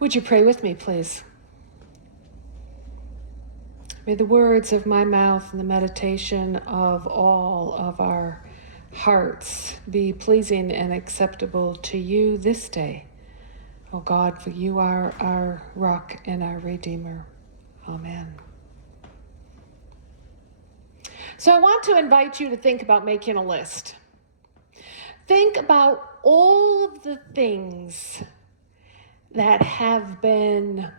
Would you pray with me, please? May the words of my mouth and the meditation of all of our hearts be pleasing and acceptable to you this day. O God, for you are our rock and our Redeemer. Amen. So I want to invite you to think about making a list. Think about all of the things that have been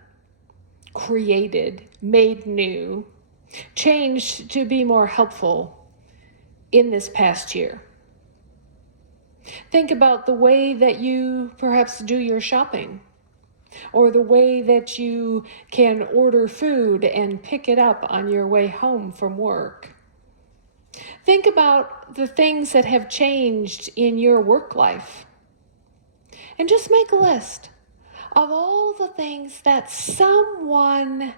created, made new, changed to be more helpful in this past year. Think about the way that you perhaps do your shopping, or the way that you can order food and pick it up on your way home from work. Think about the things that have changed in your work life. And just make a list of all the things that someone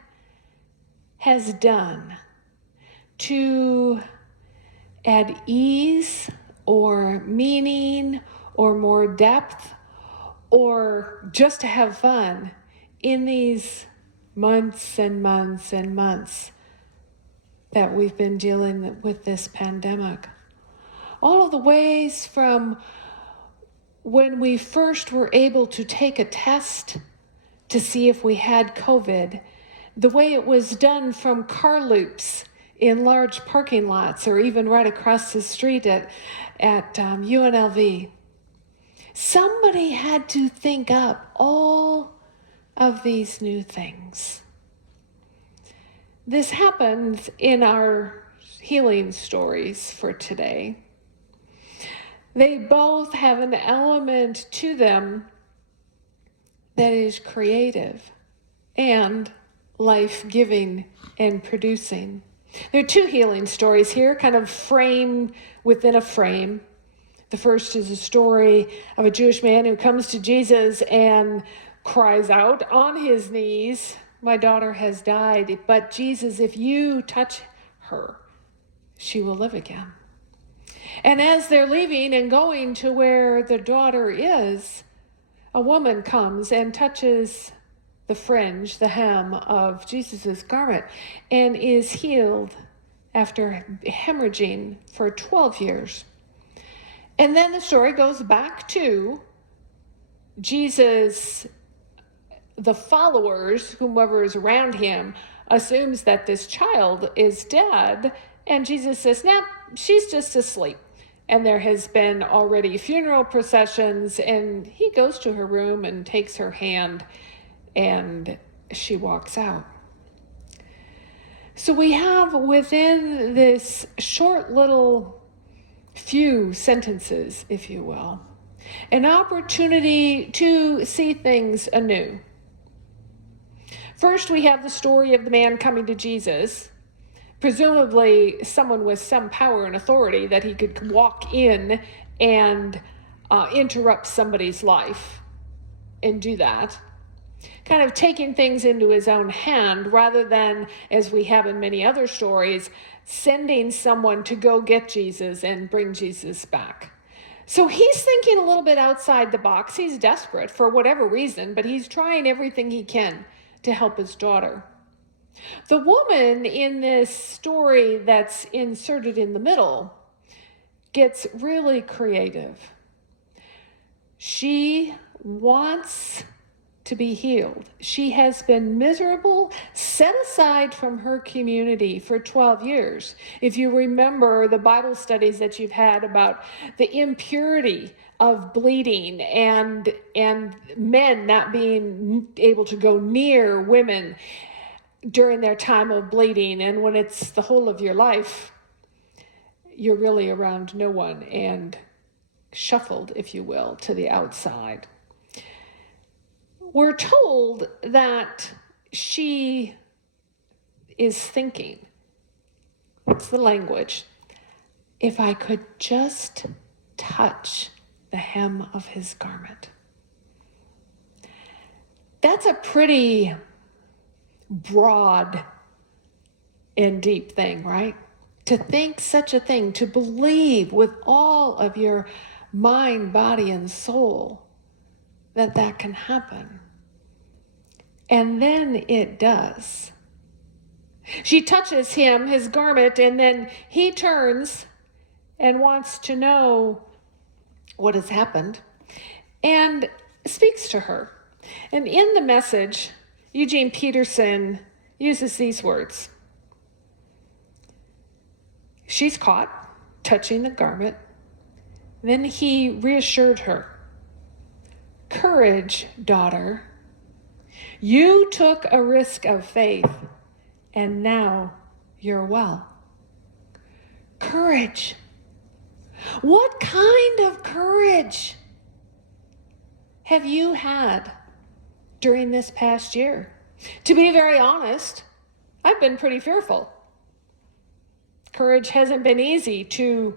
has done to add ease or meaning or more depth or just to have fun in these months and months and months that we've been dealing with this pandemic. All of the ways from when we first were able to take a test to see if we had COVID, the way it was done from car loops in large parking lots or even right across the street at UNLV. Somebody had to think up all of these new things. This happens in our healing stories for today. They both have an element to them that is creative and life-giving and producing. There are two healing stories here, kind of framed within a frame. The first is a story of a Jewish man who comes to Jesus and cries out on his knees, "My daughter has died, but Jesus, if you touch her, she will live again." And as they're leaving and going to where the daughter is, a woman comes and touches the fringe, the hem of Jesus's garment, and is healed after hemorrhaging for 12 years. And then the story goes back to Jesus. The followers, whomever is around him, assumes that this child is dead, and Jesus says, "Nah, she's just asleep." And there has been already funeral processions, and he goes to her room and takes her hand, and she walks out. So we have within this short little few sentences, if you will, an opportunity to see things anew. First, we have the story of the man coming to Jesus, presumably someone with some power and authority that he could walk in and interrupt somebody's life and do that. Kind of taking things into his own hand rather than, as we have in many other stories, sending someone to go get Jesus and bring Jesus back. So he's thinking a little bit outside the box. He's desperate for whatever reason, but he's trying everything he can to help his daughter. The woman in this story that's inserted in the middle gets really creative. She wants to be healed. She has been miserable, set aside from her community for 12 years. If you remember the Bible studies that you've had about the impurity of bleeding and men not being able to go near women during their time of bleeding, and when it's the whole of your life, you're really around no one and shuffled, if you will, to the outside. We're told that she is thinking, what's the language? If I could just touch the hem of his garment. That's a pretty broad and deep thing, right? To think such a thing, to believe with all of your mind, body, and soul that that can happen. And then it does. She touches him, his garment, and then he turns and wants to know what has happened and speaks to her. And in the Message, Eugene Peterson uses these words. She's caught touching the garment. Then he reassured her. Courage, daughter. You took a risk of faith, and now you're well. Courage. What kind of courage have you had during this past year? To be very honest, I've been pretty fearful. Courage hasn't been easy to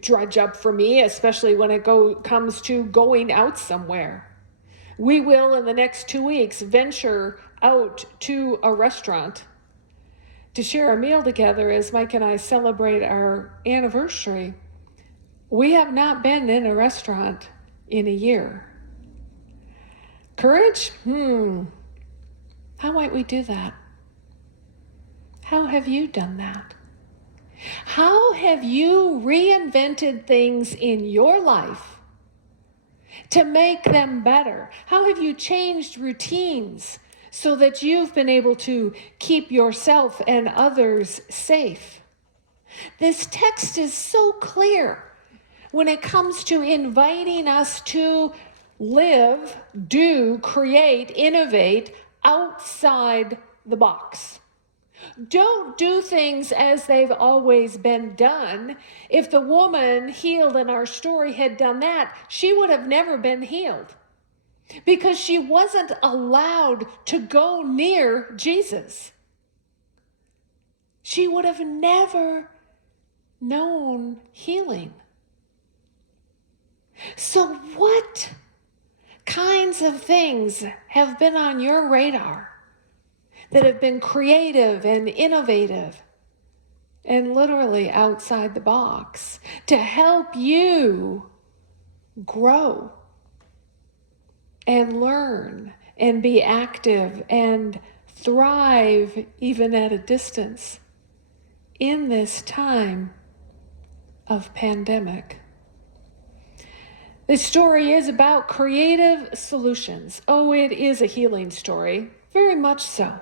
drudge up for me, especially when it comes to going out somewhere. We will, in the next 2 weeks, venture out to a restaurant to share a meal together as Mike and I celebrate our anniversary. We have not been in a restaurant in a year. Courage? How might we do that? How have you done that? How have you reinvented things in your life to make them better? How have you changed routines so that you've been able to keep yourself and others safe? This text is so clear when it comes to inviting us to live, do, create, innovate outside the box. Don't do things as they've always been done. If the woman healed in our story had done that, she would have never been healed because she wasn't allowed to go near Jesus. She would have never known healing. So what kinds of things have been on your radar that have been creative and innovative and literally outside the box to help you grow and learn and be active and thrive even at a distance in this time of pandemic? This story is about creative solutions. Oh, it is a healing story, very much so.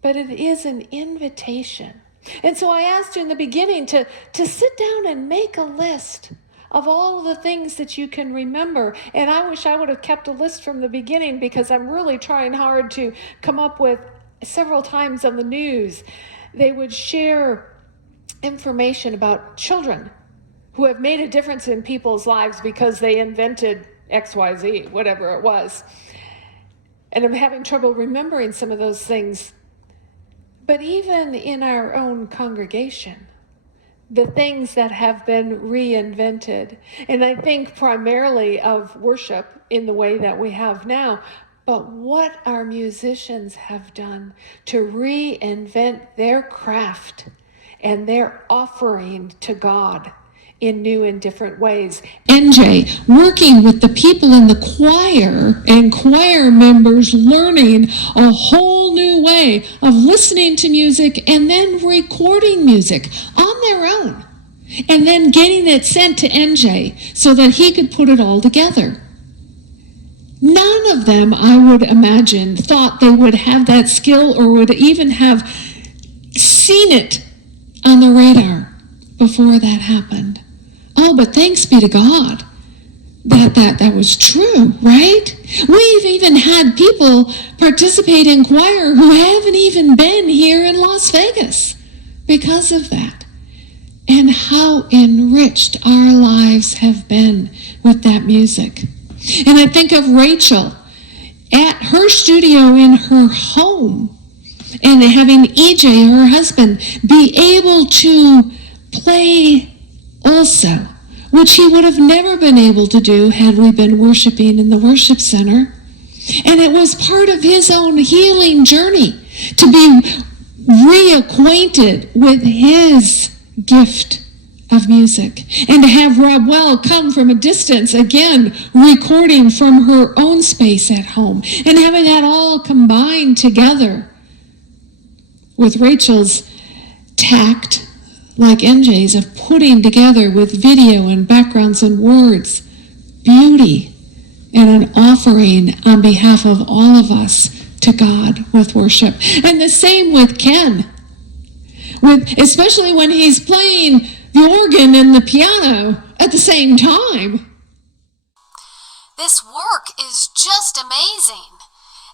But it is an invitation. And so I asked you in the beginning to sit down and make a list of all of the things that you can remember. And I wish I would have kept a list from the beginning because I'm really trying hard to come up with several times on the news. They would share information about children who have made a difference in people's lives because they invented XYZ, whatever it was. And I'm having trouble remembering some of those things. But even in our own congregation, the things that have been reinvented, and I think primarily of worship in the way that we have now, but what our musicians have done to reinvent their craft and their offering to God in new and different ways. NJ, working with the people in the choir and choir members, learning a whole new way of listening to music and then recording music on their own. And then getting it sent to NJ so that he could put it all together. None of them, I would imagine, thought they would have that skill or would even have seen it on the radar before that happened. Oh, but thanks be to God that was true, right? We've even had people participate in choir who haven't even been here in Las Vegas because of that. And how enriched our lives have been with that music. And I think of Rachel at her studio in her home and having EJ, her husband, be able to play also, which he would have never been able to do had we been worshiping in the worship center. And it was part of his own healing journey to be reacquainted with his gift of music, and to have Rob Well come from a distance, again, recording from her own space at home, and having that all combined together with Rachel's tact, like NJ's, of putting together with video and backgrounds and words, beauty, and an offering on behalf of all of us to God with worship. And the same with Ken, especially when he's playing the organ and the piano at the same time. This work is just amazing.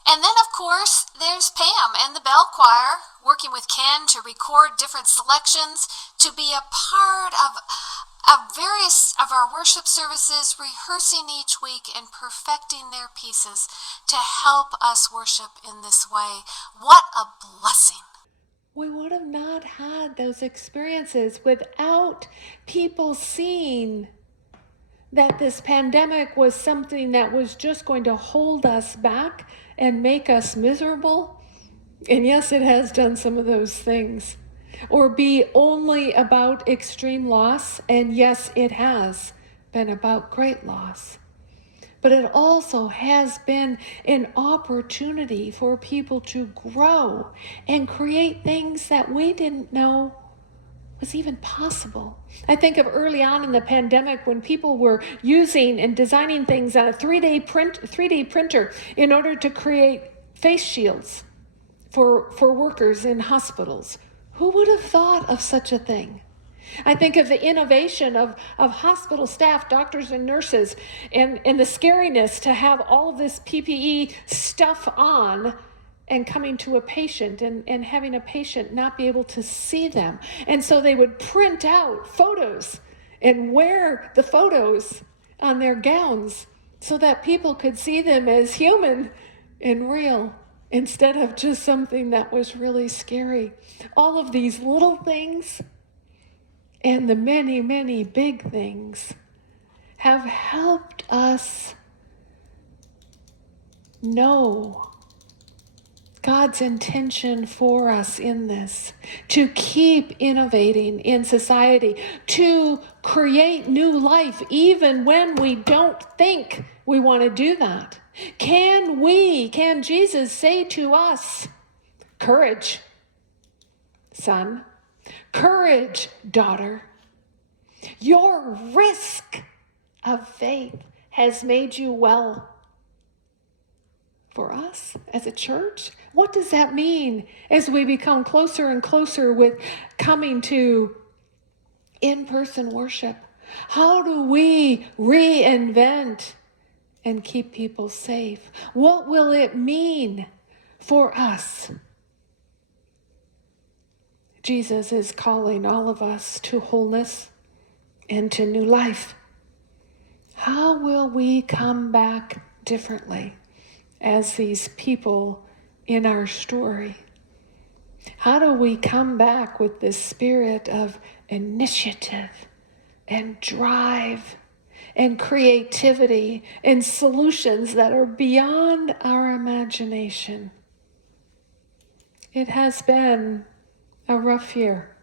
And then, of course, there's Pam and the bell choir, working with Ken to record different selections, to be a part of various of our worship services, rehearsing each week and perfecting their pieces to help us worship in this way. What a blessing. We would have not had those experiences without people seeing that this pandemic was something that was just going to hold us back and make us miserable. And yes, it has done some of those things. Or be only about extreme loss. And yes, it has been about great loss. But it also has been an opportunity for people to grow and create things that we didn't know was even possible. I think of early on in the pandemic when people were using and designing things on a 3D printer in order to create face shields for workers in hospitals. Who would have thought of such a thing? I think of the innovation of hospital staff, doctors and nurses, and the scariness to have all of this PPE stuff on and coming to a patient and having a patient not be able to see them. And so they would print out photos and wear the photos on their gowns so that people could see them as human and real instead of just something that was really scary. All of these little things and the many, many big things have helped us know God's intention for us in this, to keep innovating in society, to create new life even when we don't think we want to do that. Can Jesus say to us, courage, son, courage, daughter, your risk of faith has made you well. For us as a church, what does that mean as we become closer and closer with coming to in-person worship? How do we reinvent and keep people safe? What will it mean for us? Jesus is calling all of us to wholeness and to new life. How will we come back differently as these people in our story? How do we come back with this spirit of initiative and drive and creativity and solutions that are beyond our imagination? It has been a rough year.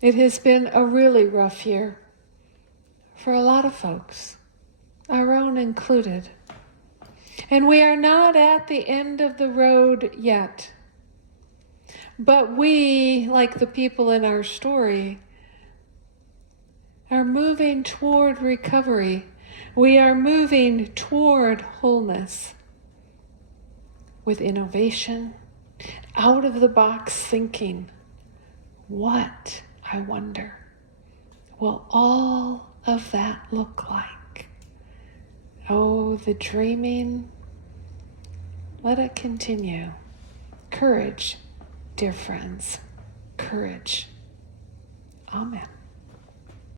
It has been a really rough year for a lot of folks, our own included. And we are not at the end of the road yet. But we, like the people in our story, are moving toward recovery. We are moving toward wholeness with innovation, out of the box thinking. What, I wonder, will all of that look like? Oh, the dreaming, let it continue. Courage, dear friends, courage. Amen.